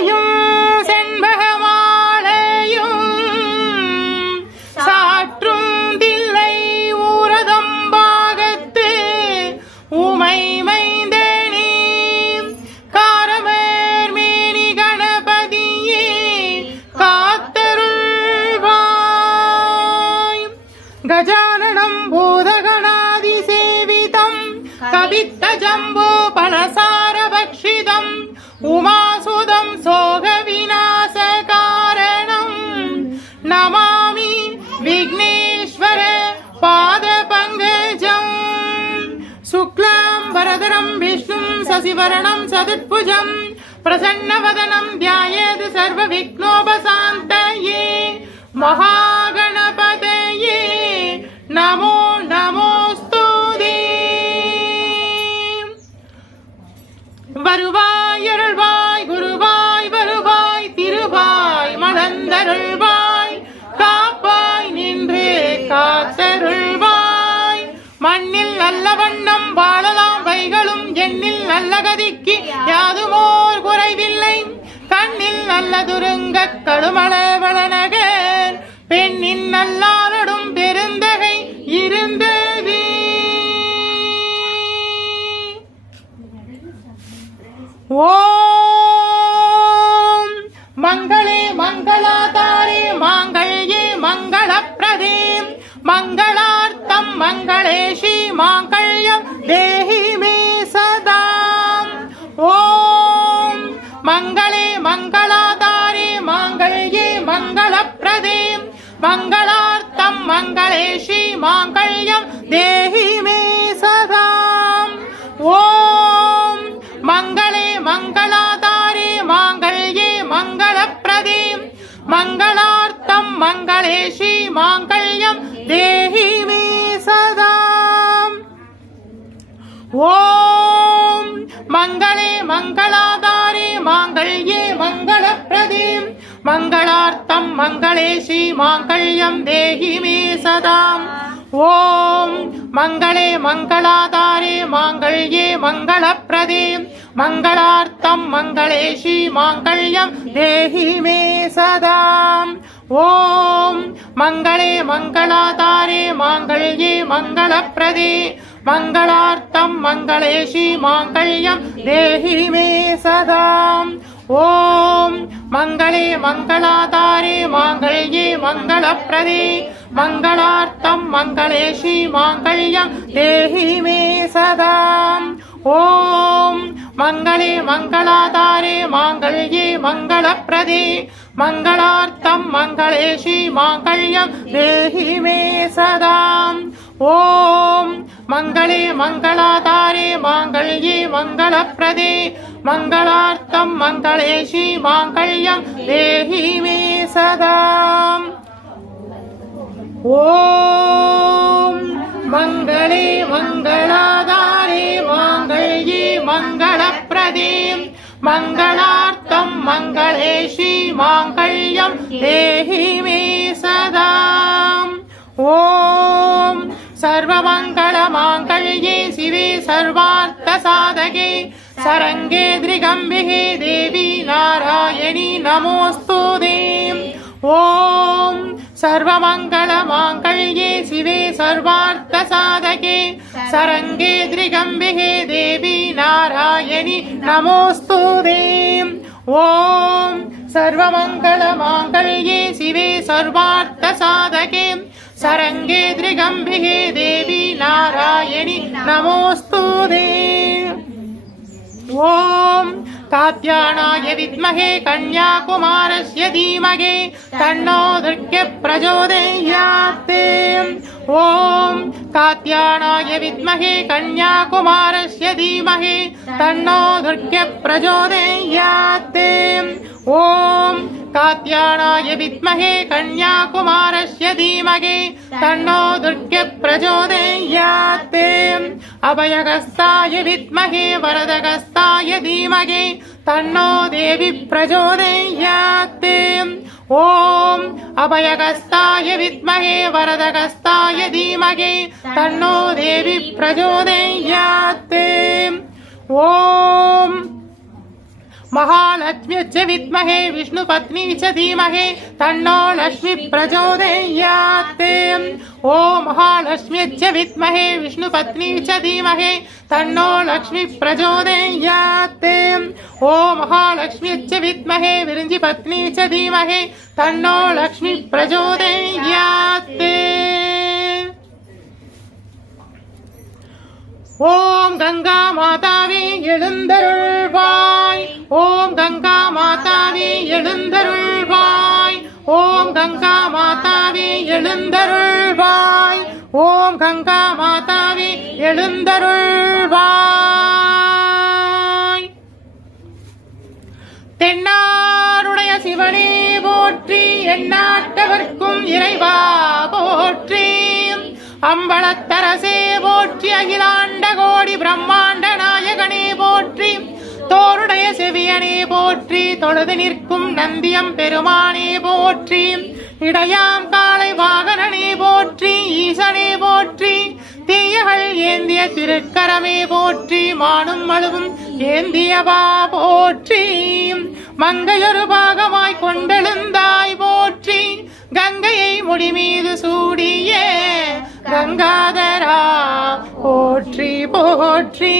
here. சிவரணம் சசிவரணம் சதுர்புஜம். பிரசன்னவதனம் தியாயேது சர்வ விக்னோபசாந்தயே மகாகணபதயே. நமோ நமோஸ்துதே வருவாய் அருள்வாய் குருவாய் வருவாய் திருவாய் மலர்ந்தருள்வாய் காப்பாய் நின்று காத்தருள்வாய். மண்ணில் நல்ல வண்ணம் வாழலாம். எண்ணில் நல்ல கதிக்கு யாதுமோர் குறைவில்லை. கண்ணில் நல்ல துருங்க கடுமளவளநகர் பெண்ணின் நல்லாரடும் பெருந்தகை இருந்தது ஓ ஓம். மங்களே மங்களாதாரே மாங்கல்யே மங்களப்பிரதே. மங்களார்த்தம் மங்களேஷி மாங்கல்யம் தேகி மே சதாம் ஓம். மங்களே மங்களாதாரே மாங்கல்யே மங்களப்பிரதே. மங்களார்த்தம் மங்களேஷி மாங்கல்யம் தேகி மே சதாம் ஓம். மங்களே மங்களாதாரே மாங்கல்யே மங்களப்பிரதே. மங்களார்த்தம் மங்களேஷி மாங்கல்யம் தேஹி மே சதாம். ஓம் மங்களே மங்களாதாரே மாங்கல்யே மங்களப்பிரதே. மங்களார்த்தம் மங்களேஷி மாங்கல்யம் தேஹி மே சதாம். ஓம் மங்களே மங்களாதாரே மாங்கல்யே மங்களப்பிரதே. மங்களார்த்தம் மங்களேஷி மாங்கல்யம் தேஹி மே சதாம். ஓம் மங்களே மங்களாதாரே மாங்கல்யே மங்களப்பிரதே. மங்களார்த்தம் மங்களேஷி மாங்கல்யம் தேஹி மே சதாம் ஓம். மங்களே மங்களாதாரே மாங்கல்யே மங்களப்பிரதே. மங்களார்த்தம் மங்களேஷி மாங்கல்யம் தேஹி மே சதாம் ஓம். सर्वमङ्गलमाङ्गल्ये शिवे सर्वार्थसाधके सरङ्गे दृगम्बिके देवी नारायणी नमोऽस्तु दे ॐ सर्वमङ्गलमाङ्गल्ये शिवे सर्वार्थसाधके सरङ्गे दृगम्बिके देवी नारायणी नमोऽस्तु दे ॐ सर्वमङ्गलमाङ्गल्ये शिवे सर्वार्थसाधके सरङ्गे दृगम्बिके देवी नारायणि नमोऽस्तु दे ॐ कात्याणाय विद्महे कन्याकुमारस्य धीमहि तन्नो दुर्गे प्रचोदयात् ॐ कात्याणाय विद्महे कन्याकुमारस्य धीमहि तन्नो दुर्गे प्रचोदयात् ॐ कात्याणाय विद्महे कन्याकुमारस्य धीमहि तन्नो दुर्गे प्रचोदयात् अभयगस्ताय विद्महे वरदगस्ताय धीमहि तन्नो देवी प्रचोदयात् ॐ अभयगस्ताय विद्महे वरदगस्ताय धीमहि तन्नो देवी प्रचोदयात् ॐ महालक्ष्म्यश्च विद्महे विष्णुपत्नी च धीमहि तन्नो लक्ष्मी प्रचोदयात् ॐ महालक्ष्म्यश्च विद्महे विष्णुपत्नी च धीमहि तन्नो लक्ष्मी प्रचोदयात् ॐ महालक्ष्म्यश्च विद्महे विरञ्जिपत्नी च धीमहि तन्नो लक्ष्मी प्रचोदयात् ஓம் கங்கா மாதாவே எழுந்தருள்வாய் ஓம் கங்கா மாதாவே எழுந்தருள்வாய். ஓம் கங்கா மாதாவே எழுந்தருள்வாய். ஓம் கங்கா மாதாவே எழுந்தருள்வாய். தென்னாருடைய சிவனே போற்றி எண்ணாட்டவர்க்கும் இறைவா போற்றி. அம்பளத்தரசே போற்றி அகிலான் தோருடைய செவியனே போற்றி தொழுது நிற்கும் நந்தியம் பெருமானே போற்றி இடையாம் காலை வாகனனே போற்றி ஈசனே போற்றி தீயகள் ஏந்திய திருக்கரமே போற்றி மானும் மழுவும் ஏந்தியவா போற்றி மங்கையொரு பாகமாய் கொண்டெழுந்தாய் போற்றி கங்கையை முடிமீது சூடிய கங்காதரா போற்றி போற்றி.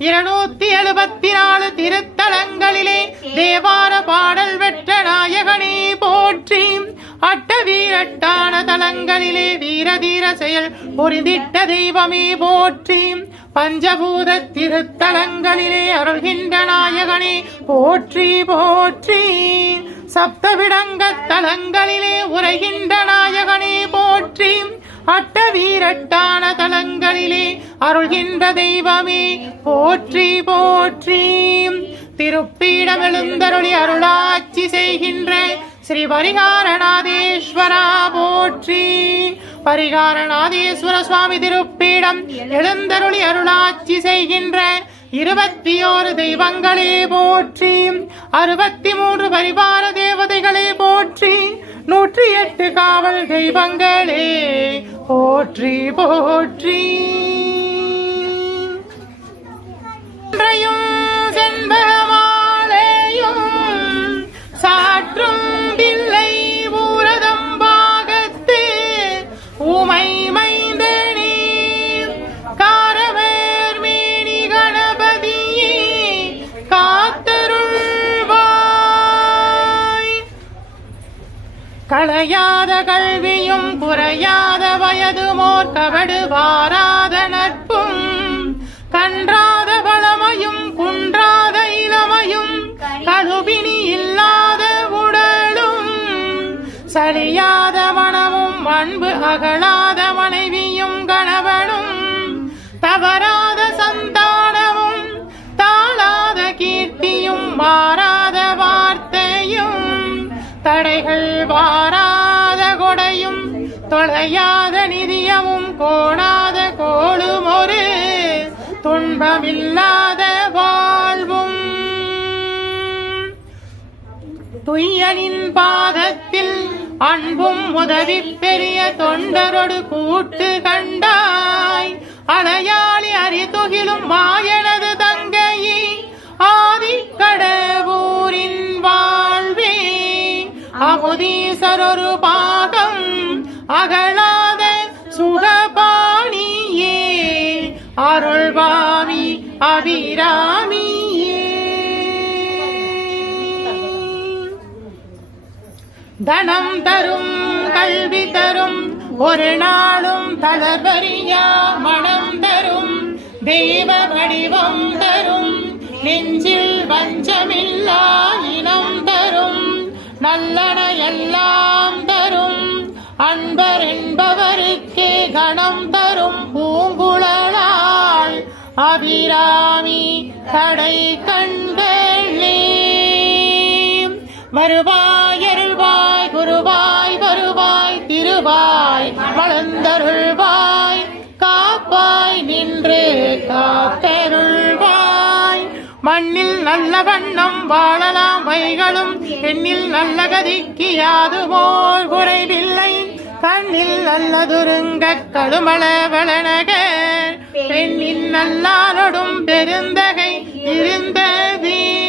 இருநூத்தி எழுபத்தி நாலு திருத்தலங்களிலே தேவார பாடல் பெற்ற நாயகனே போற்றி. அட்ட வீரட்டான தலங்களிலே வீரதீர செயல் புரிந்திட்ட தெய்வமே போற்றி. பஞ்சபூத திருத்தலங்களிலே அருள்கின்ற நாயகனே போற்றி போற்றி. சப்தவிடங்க தலங்களிலே உரைகின்ற நாயகனே போற்றி. அட்ட வீரட்டான தலங்களிலே அருள்கின்ற தெய்வமே போற்றி போற்றி. திருப்பீடம் எழுந்தருளி அருளாட்சி செய்கின்ற ஸ்ரீ பரிகாரநாதேஸ்வரா போற்றி. பரிகாரநாதேஸ்வர சுவாமி திருப்பீடம் எழுந்தருளி அருளாட்சி செய்கின்ற இருபத்தி ஓரு தெய்வங்களே போற்றி அறுபத்தி மூன்று பரிவார தேவதைகளே போற்றி நூற்றி எட்டு காவல் தெய்வங்களே போற்றி போற்றி. களையாத கல்வியும் குறையாத வயதுமோர் கபடு வாராத நட்பும் கன்றாத வளமையும் குன்றாத இளமையும் கழுபினி இல்லாத உடலும் சரியாத மனமும் அன்பு அகலா தொலையாத நிதியமும் கோணாத கோளும் ஒரு துன்பமில்லாத வாழ்வும். துய்யனின் பாதத்தில் அன்பும் உதவி பெரிய தொண்டரோடு கூட்டு கண்டாய். அலையாளி அறிதுகிலும் மாயனது தங்கையை ஆதிக்கடவூரின் வாழ்வே. அமுதீசரொரு பா அகலாத சுகபாணியே அருள்வாமி அபிராமியே. தனம் தரும் கல்வி தரும் ஒரு நாளும் தளபரியா மனம் தரும் தெய்வ வடிவம் தரும் நெஞ்சில் வஞ்சமில்லா இனம் தரும் நல்ல அபிராமி தடை கண்களே வருவாய் அருள்வாய் குருவாய் வருவாய் திருவாய் வளர்ந்தருள்வாய் காப்பாய் நின்று காத்தருள்வாய். மண்ணில் நல்ல வண்ணம் வாழலாம் வைகளும் எண்ணில் நல்ல கதிக்கு யாதுமோர் குறைவில்லை. கண்ணில் நல்லதுருங்க கழுமள வளநகர் பெண்ணின் நல்லாரொடும் பெருந்தகை இருந்ததி.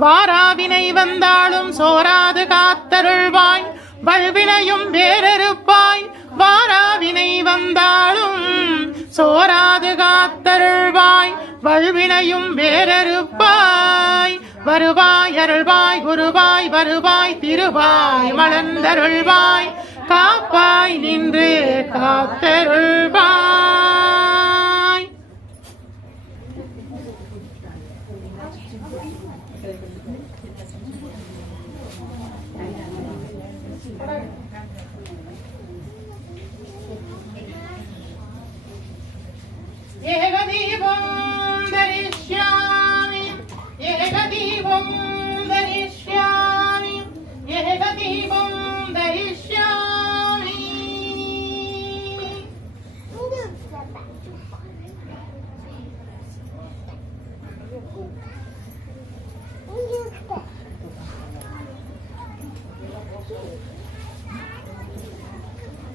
வாராவினை வந்தாலும் சோராது காத்தருள்வாய். வல்வினையும் வேறறுப்பாய். வாராவினை வந்தாலும் சோராது காத்தருள்வாய். வல்வினையும் வேறறுப்பாய். வருவாய் அருள்வாய் குருவாய் வருவாய் திருவாய் மலர்ந்தருள்வாய் காப்பாய் நின்று காத்தருள்வாய். ஏகதீபம்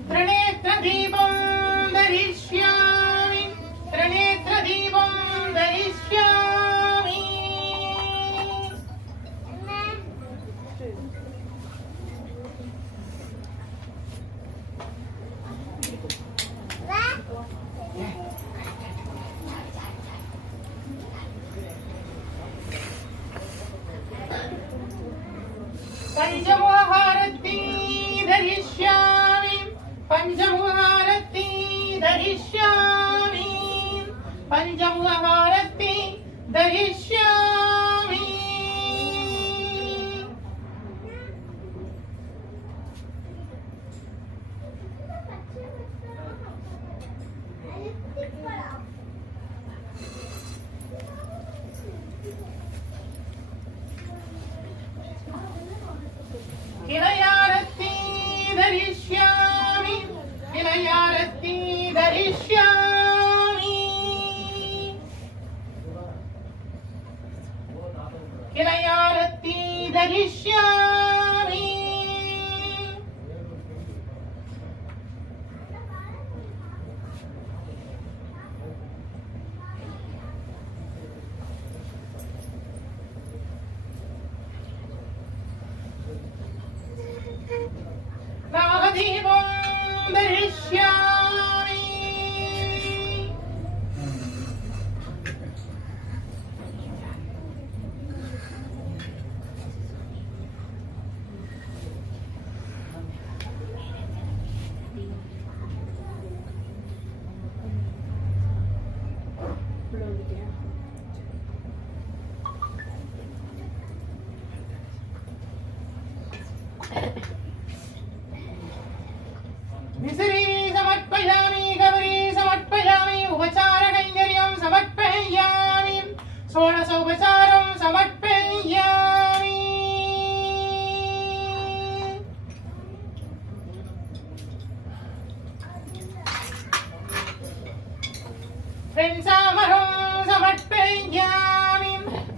त्रिनेत्रदीपं दरिष्यामि people. వెంసావరం సమర్పయామి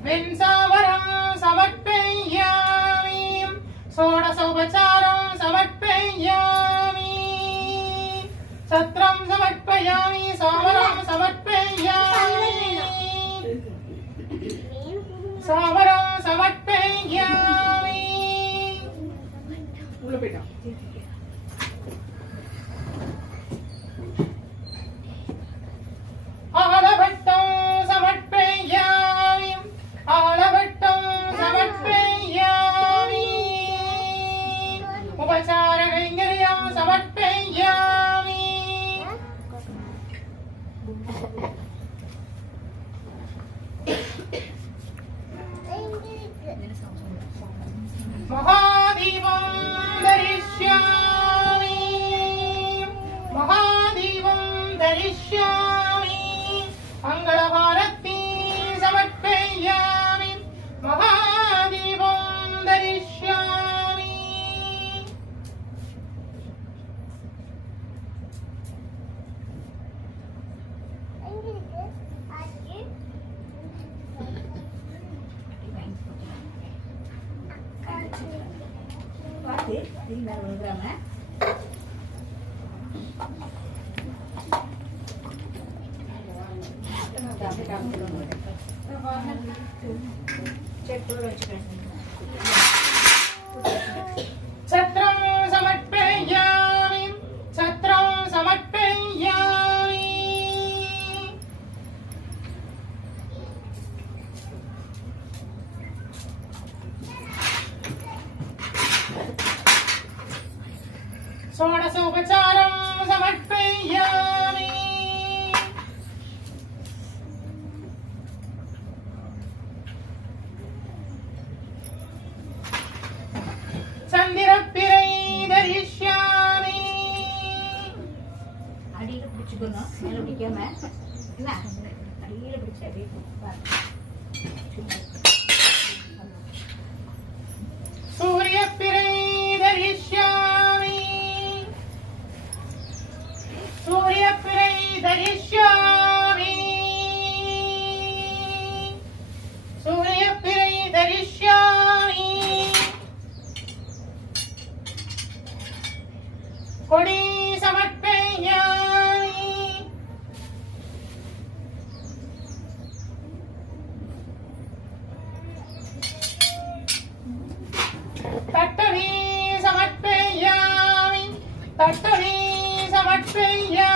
వెంసావరం సమర్పయామి షోడశోపచారం సమర్పయామి సత్రం సమర్పయామి సోమ ಹಾಕಿ ಈಗ ಒಂದು ಗ್ರಾಮ చెట్టు రుచి పెడుతుంది சந்திரப்பிரை தரிஷ்யாமி அடியில பிடிச்சுக்கணும் மேல பிடிக்காம. என்ன? அடியில பிடிச்சு அப்படியே தட்டவி சமர்ப்பயாமி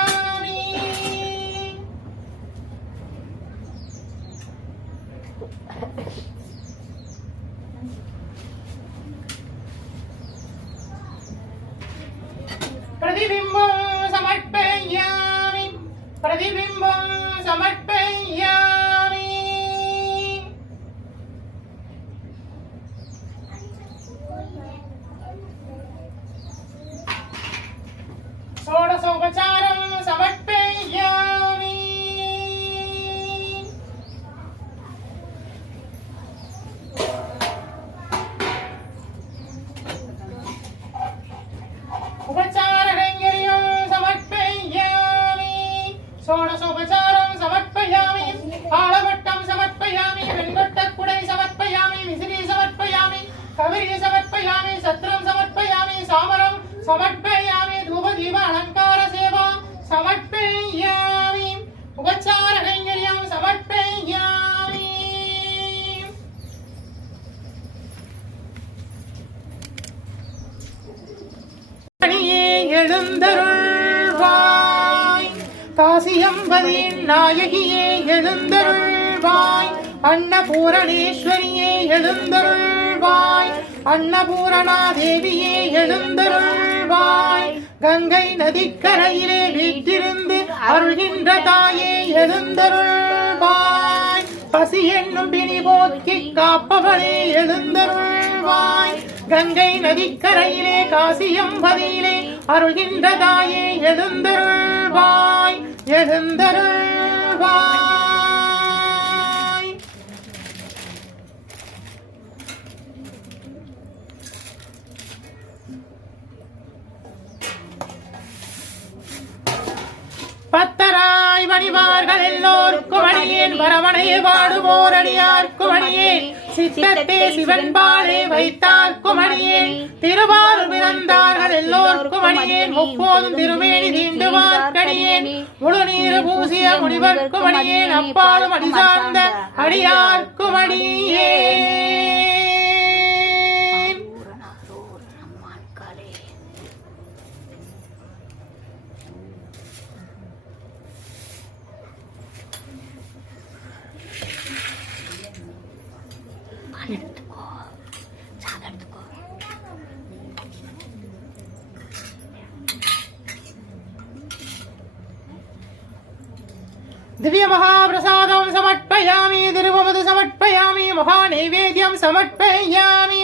எழுந்தருள்வாய். அன்னபூரணேஸ்வரியே எழுந்தருள்வாய். அன்னபூரணா தேவியே எழுந்தருள்வாய். கங்கை நதிக்கரையிலே வீற்றிருந்து அருள்கின்ற தாயே எழுந்தருள்வாய். பசி என்னும் பிணி போக்கி காப்பவளே எழுந்தருள்வாய். கங்கை நதிக்கரையிலே காசியம்பதியிலே அருள்கின்ற தாயே எழுந்தருள்வாய். எழுந்தருள்வாய். பத்தராய் வணிவார்கள் எல்லோருக்கும் அணியேன் வரவணையே வாடுவோர் அடியார்க்கும் அணியேன் சித்தத்தே சிவன் பாலே வைத்தார்க்கும் அணியேன் திருவாரூர் பிறந்தார்கள் எல்லோருக்கும் அணியேன் முப்போதும் திருமேனி தீண்டுவார்க்கடியேன் முழு நீர் பூசிய முனிவர்க்கும் அணியேன் அப்பாலும் அடி சார்ந்த அடியார்க்கும் அணியேன் அம்மான் காலே எடுத்துக்கோ சாதம் எடுத்துக்கோ திவ்ய மகாபிரசாதம் சமர்ப்பயாமி திருவமுது சமர்ப்பயாமி மகா நைவேத்தியம் சமர்ப்பயாமி.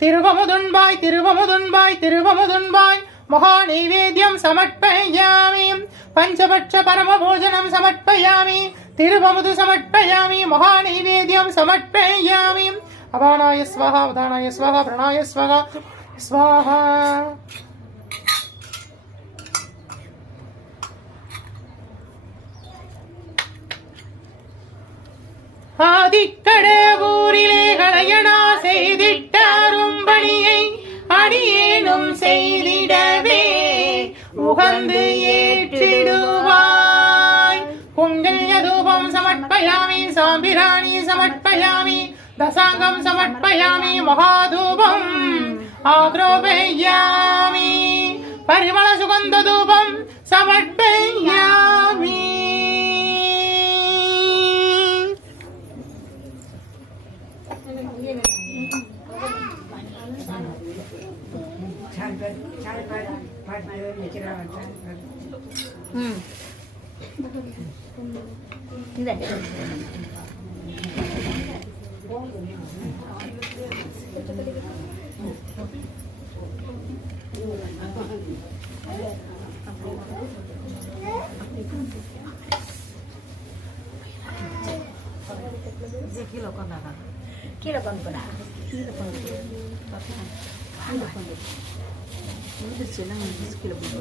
திருவமுதுன்பாய் திருவமுதுன்பாய் திருவமுதுன்பாய் மகா நைவேத்தியம் சமர்ப்பயாமி. பஞ்சபட்ச பரம போஜனம் சமர்ப்பயாமி திருவமுது சமர்ப்பயாமி மகா நைவேத்தியம் சமர்ப்பயாமி. அபானாய ஸ்வஹா உதானாய ஸ்வஹா பிரணாய ஸ்வஹா ஸ்வாஹா. ஆதிக்கடவுரிலே கலையனா செய்திட்ட அரும்பணியை அடியேனும் செய்திடவே. உகந்து ஏற்றிடுவாய். குங்கல்ய தூபம் சமர்ப்பயாமி சாம்பிராணி சமர்ப்பயாமி தசாங்கம் சமர்ப்பயாமி மகாதூபம் ஆக்ரோபயாமி. பரிமள சுகந்த தூபம் சமர்ப்பயாமி. kilo con bữa nào kilo con kilo con கொண்டு கீழே கொண்டு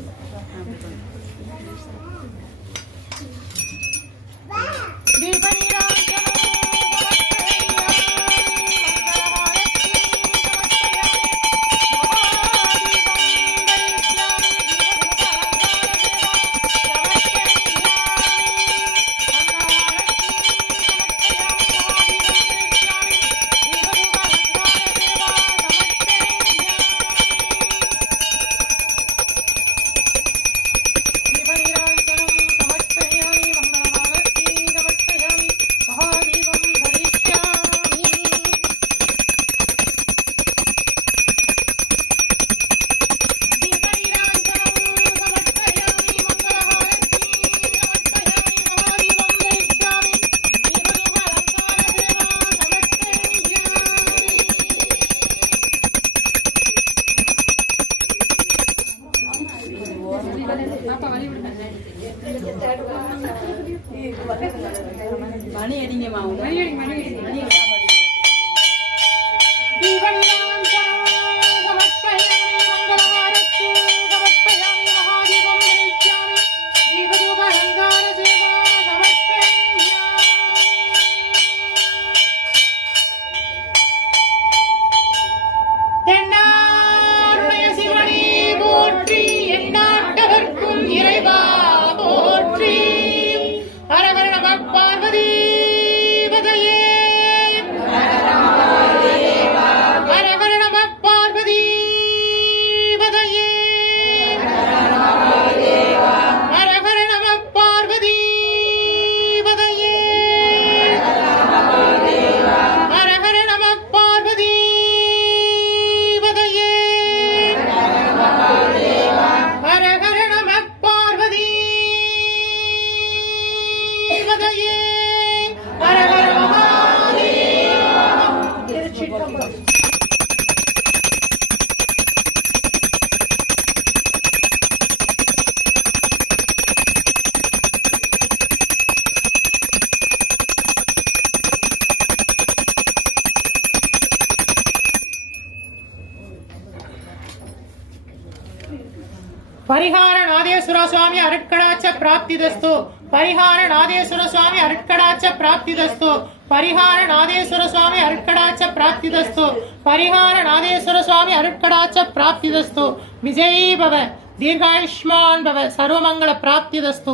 ಪರಿಹಾರ ನಾದೇಶ್ವರ ಸ್ವಾಮಿ ಅರಟ್ಕಡಾಚ ಪ್ರಾಪ್ತಿದಸ್ತು. பரிகார நாதேஸ்வர சுவாமி அருட்கடாச்ச பிராப்திதஸ்து. பரிகார நாதேஸ்வர சுவாமி அருட்கடாச்ச பிராப்திதஸ்து. பரிகார நாதேஸ்வர சுவாமி அருட்கடாச்ச பிராப்திதஸ்து. விஜயீபவ தீர்காயுஷ்மான் பவ சர்வமங்கள பிராப்திதஸ்து.